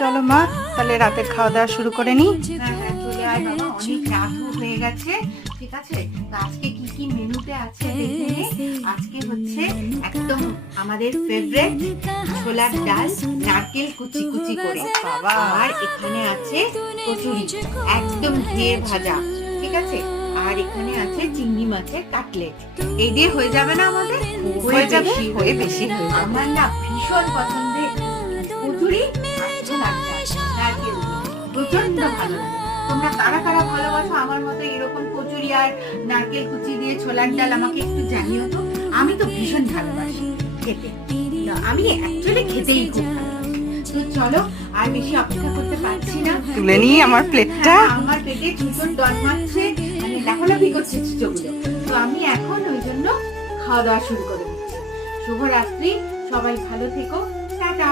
চলো মা, তাহলে রাতের খাওয়া দাওয়া শুরু করে নি। হ্যাঁ হ্যাঁ, চলে আয় বাবা, অনেক রাতও হয়ে গেছে। ঠিক আছে, তো আজকে কি কি মেনুতে আছে দেখে নে। আজকে হচ্ছে একদম আমাদের ফেভারিট ছোলার ডাল, নারকেল কুচি কুচি করে। বাবা, আর এখানে আছে কচুরি, একদম ঘিয়ে ভাজা। ঠিক আছে, আর এখানে আছে চিংড়ি মাছের কাটলেট। এই দিয়ে হয়ে যাবে না আমাদের? হয়ে যাবে, হয়ে বেশি বেশি হয়ে যাবে। আমার না ভীষণ পছন্দের কচুরি আর ছোলার ডাল, নারকেল প্রচন্ড ভালো লাগে। তোমরা কারা কারা ভালোবাসো আমার মতো এরকম কচুরি আর নারকেল কুচি দিয়ে ছোলার ডাল, আমাকে একটু জানিও তো। আমি তো ভীষণ ভালোবাসি খেতে, না, আমি অ্যাকচুয়ালি খেতেই খুব ভালোবাসি। তো চলো, আর বেশি অপেক্ষা করতে পারছি না। তুলে নিই আমার প্লেটটা। আমার পেটে ছুঁচোর ডন মারছে, মানে লাফালাফি করছে ছুঁচোগুলো। তো আমি এখন ওই জন্য খাওয়া দাওয়া শুরু করে দিচ্ছি। শুভরাত্রি, সবাই ভালো থেকো, টাটা।